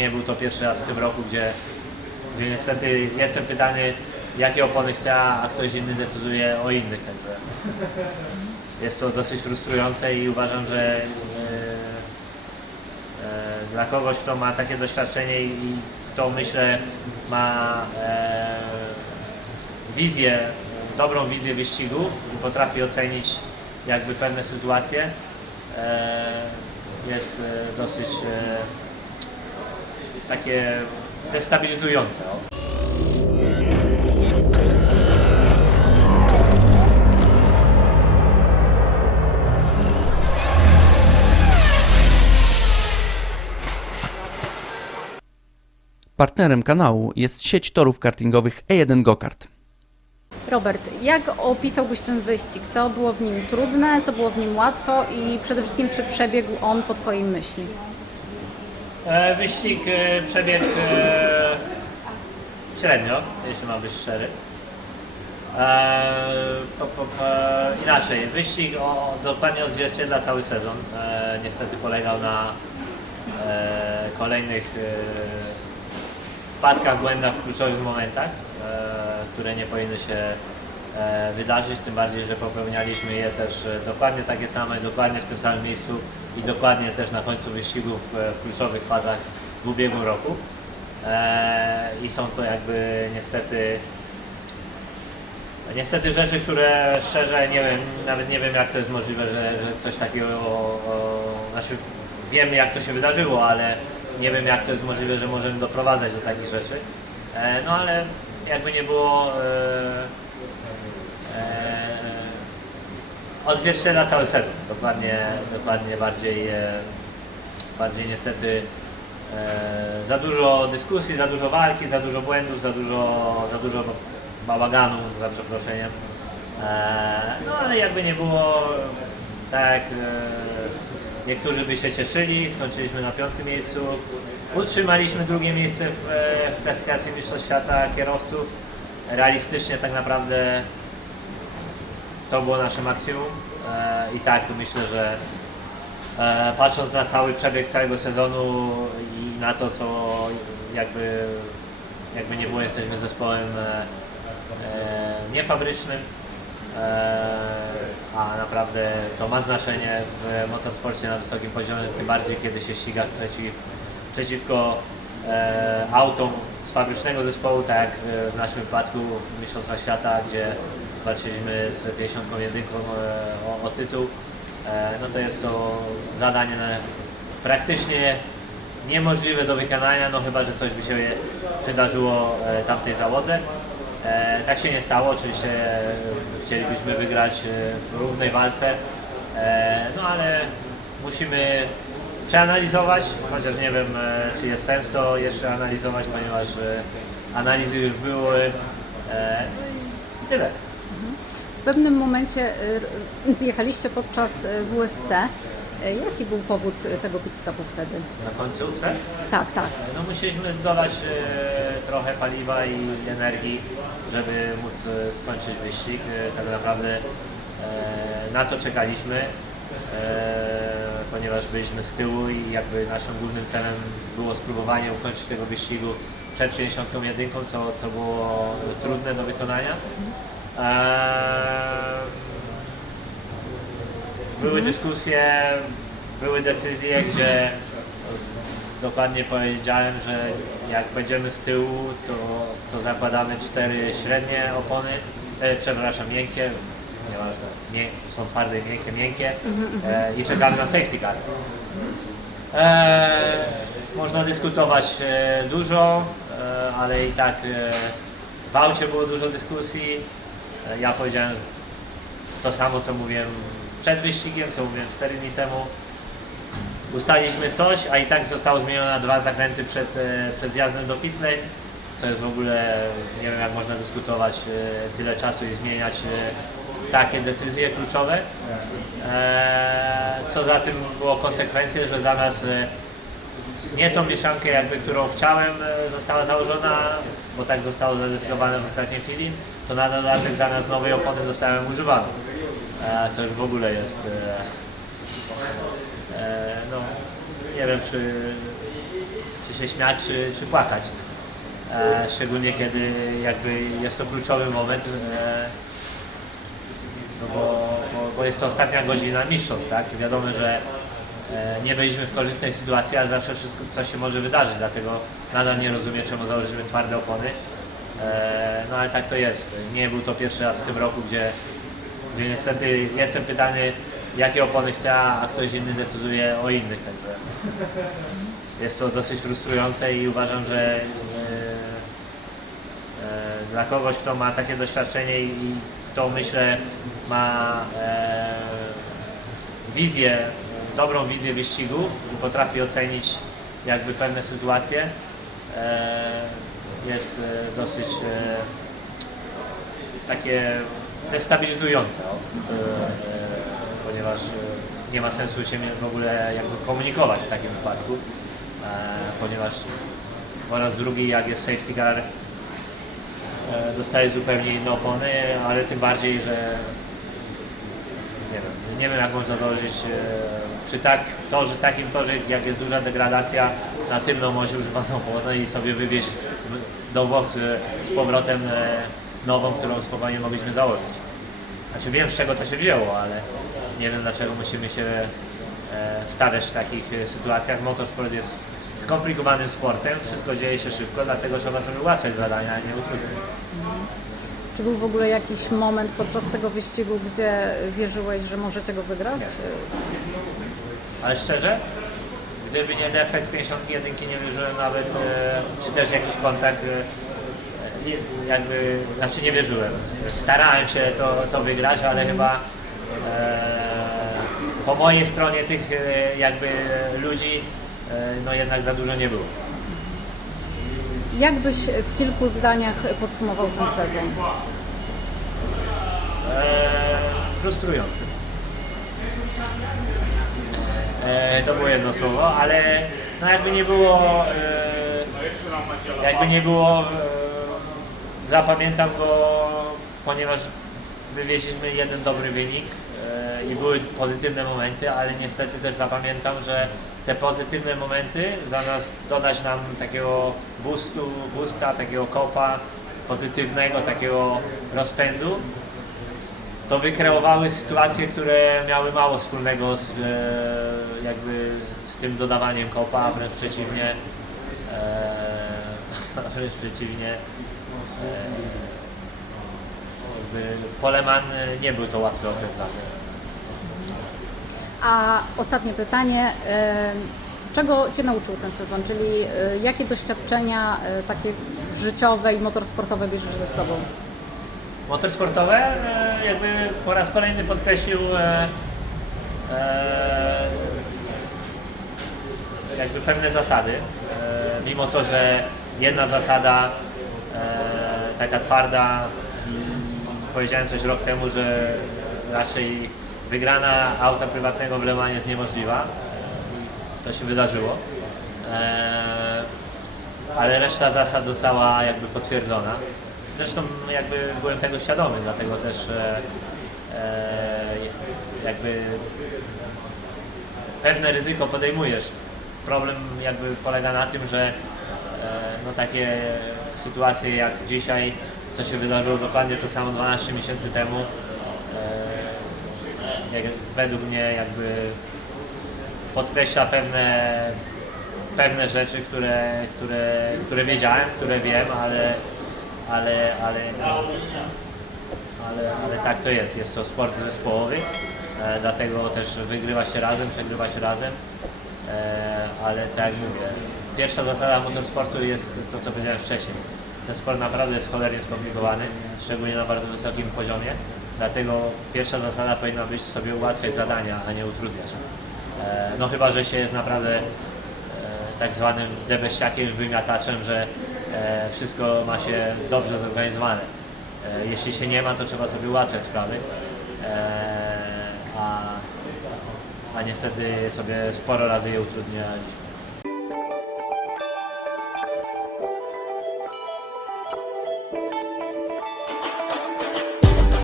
nie był to pierwszy raz w tym roku, gdzie, gdzie niestety jestem pytany, jakie opony chce, a ktoś inny decyduje o innych. Także jest to dosyć frustrujące i uważam, że e, e, dla kogoś, kto ma takie doświadczenie i, kto myślę ma e, wizję, dobrą wizję wyścigów i potrafi ocenić jakby pewne sytuacje, jest dosyć takie destabilizujące. O. Partnerem kanału jest sieć torów kartingowych E1 Gokart. Robert, jak opisałbyś ten wyścig? Co było w nim trudne, co było w nim łatwo i przede wszystkim czy przebiegł on po Twojej myśli? E, Wyścig e, przebiegł e, średnio, jeśli mam być szczery. Inaczej, wyścig dokładnie odzwierciedla cały sezon. Niestety polegał na kolejnych wpadkach, błędach w kluczowych momentach, które nie powinny się wydarzyć, tym bardziej, że popełnialiśmy je też dokładnie takie same, dokładnie w tym samym miejscu i dokładnie też na końcu wyścigów e, w kluczowych fazach w ubiegłym roku. E, I są to jakby niestety Niestety rzeczy, które szczerze nie wiem, nawet nie wiem jak to jest możliwe, że, że coś takiego, znaczy wiem jak to się wydarzyło, ale nie wiem jak to jest możliwe, że możemy doprowadzać do takich rzeczy. E, no ale jakby nie było, e, e, odzwierciedla cały sezon, dokładnie, dokładnie bardziej, e, bardziej niestety e, za dużo dyskusji, za dużo walki, za dużo błędów, za dużo, za dużo bałaganu, za przeproszeniem. E, no ale jakby nie było, tak niektórzy by się cieszyli, skończyliśmy na piątym miejscu. Utrzymaliśmy drugie miejsce w, w klasyfikacji Mistrzostw Świata kierowców. Realistycznie tak naprawdę to było nasze maksimum. E, i tak myślę, że e, patrząc na cały przebieg całego sezonu i na to, co jakby, jakby nie było, jesteśmy zespołem e, niefabrycznym, a naprawdę to ma znaczenie w motosporcie na wysokim poziomie, tym bardziej kiedy się ściga przeciw, przeciwko autom z fabrycznego zespołu, tak jak e, w naszym wypadku w Mistrzostwach Świata, gdzie walczyliśmy z 51 e, o, o tytuł, e, no to jest to zadanie na, praktycznie niemożliwe do wykonania, no chyba, że coś by się przydarzyło tamtej załodze. Tak się nie stało, oczywiście chcielibyśmy wygrać w równej walce, no ale musimy przeanalizować, chociaż nie wiem, e, czy jest sens to jeszcze analizować, ponieważ e, analizy już były e, no i- tyle. W pewnym momencie zjechaliście podczas WSC. Jaki był powód tego pit stopu wtedy? Na końcówce Tak, tak. No musieliśmy dodać trochę paliwa i energii, żeby móc skończyć wyścig. Tak naprawdę na to czekaliśmy, ponieważ byliśmy z tyłu i jakby naszym głównym celem było spróbowanie ukończyć tego wyścigu przed 51, co, co było trudne do wykonania. E, były dyskusje, były decyzje, gdzie dokładnie powiedziałem, że jak będziemy z tyłu, to, to zakładamy cztery średnie opony, e, przepraszam, miękkie, są twarde i miękkie, miękkie e, i czekamy na safety car. E, można dyskutować e, dużo, e, ale i tak e, w aucie było dużo dyskusji. E, ja powiedziałem to samo, co mówiłem przed wyścigiem, co mówiłem 4 dni temu ustaliliśmy coś, a i tak zostało zmienione na dwa zakręty przed, e, przed zjazdem do pitlane, co jest w ogóle, nie wiem jak można dyskutować e, tyle czasu i zmieniać e, takie decyzje kluczowe. E, Co za tym było konsekwencje, że zamiast e, nie tą mieszankę jakby, którą chciałem e, została założona, bo tak zostało zadecydowane w ostatniej chwili, to na dodatek zamiast nowej opony zostałem używany. E, Co już w ogóle jest no, nie wiem, czy, czy się śmiać, czy, czy płakać. Szczególnie kiedy jakby jest to kluczowy moment, bo, jest to ostatnia godzina mistrzostw, tak? Wiadomo, że e, nie byliśmy w korzystnej sytuacji, ale zawsze wszystko coś się może wydarzyć, dlatego nadal nie rozumiem, czemu założyliśmy twarde opony. E, no ale tak to jest. Nie był to pierwszy raz w tym roku, gdzie, gdzie niestety jestem pytany, jakie opony chcę, a ktoś inny decyduje o innych. Także jest to dosyć frustrujące i uważam, że e, dla kogoś, kto ma takie doświadczenie i kto myślę ma e, wizję, dobrą wizję wyścigu i potrafi ocenić jakby pewne sytuacje, e, jest e, dosyć takie destabilizujące, ponieważ nie ma sensu się w ogóle jakby komunikować w takim wypadku, ponieważ po raz drugi jak jest safety car dostaje zupełnie inne opony, ale tym bardziej, że nie wiem, nie wiem jak można założyć e, przy tak torze, takim torze, jak jest duża degradacja, na tylną może używaną opłonę i sobie wywieźć do box e, z powrotem e, nową, którą spokojnie mogliśmy założyć. Znaczy wiem z czego to się wzięło, ale nie wiem dlaczego musimy się e, stawiać w takich e, sytuacjach. Motorsport jest skomplikowanym sportem, wszystko dzieje się szybko, dlatego trzeba sobie ułatwiać zadania, a nie utrudniać. Czy był w ogóle jakiś moment podczas tego wyścigu, gdzie wierzyłeś, że możecie go wygrać? Ale szczerze, gdyby nie defekt 51 nie wierzyłem nawet, e, czy też jakiś kontakt, e, nie, jakby, znaczy nie wierzyłem. Starałem się to, to wygrać, ale chyba e, po mojej stronie tych e, jakby ludzi no jednak za dużo nie było. Jak byś w kilku zdaniach podsumował ten sezon? E, frustrujący. E, to było jedno słowo, ale no jakby nie było, e, jakby nie było, e, zapamiętam go, ponieważ wywieźliśmy jeden dobry wynik e, i były pozytywne momenty, ale niestety też zapamiętam, że te pozytywne momenty zamiast dodać nam takiego boostu, boosta, takiego kopa pozytywnego, takiego rozpędu, to wykreowały sytuacje, które miały mało wspólnego z, e, jakby z tym dodawaniem kopa, a wręcz przeciwnie, e, wręcz przeciwnie, e, jakby Poleman e, nie był to łatwy okres dla mnie. A ostatnie pytanie. Czego Cię nauczył ten sezon? Czyli e, jakie doświadczenia e, takie życiowe i motorsportowe bierzesz ze sobą? Motorsportowe e, jakby po raz kolejny podkreślił e, e, jakby pewne zasady. Mimo to, że jedna zasada taka twarda, powiedziałem coś rok temu, że raczej wygrana auta prywatnego w Le Mans jest niemożliwa. To się wydarzyło. E, ale reszta zasad została jakby potwierdzona. Zresztą jakby byłem tego świadomy, dlatego też e, e, jakby pewne ryzyko podejmujesz. Problem jakby polega na tym, że e, no takie sytuacje jak dzisiaj, co się wydarzyło dokładnie to samo 12 miesięcy temu, jak, według mnie jakby podkreśla pewne, pewne rzeczy, które, które, które wiedziałem, które wiem, ale, ale, ale, ale, ale tak to jest. Jest to sport zespołowy, e, dlatego też wygrywa się razem, przegrywa się razem, e, ale tak jak mówię, pierwsza zasada motorsportu jest to, co powiedziałem wcześniej. Ten sport naprawdę jest cholernie skomplikowany, szczególnie na bardzo wysokim poziomie, dlatego pierwsza zasada powinna być sobie ułatwiać zadania, a nie utrudniać. E, No chyba, że się jest naprawdę e, tak zwanym debeściakiem, wymiataczem, że e, wszystko ma się dobrze zorganizowane. Jeśli się nie ma, to trzeba sobie ułatwiać sprawy. A, a niestety sobie sporo razy je utrudnialiśmy.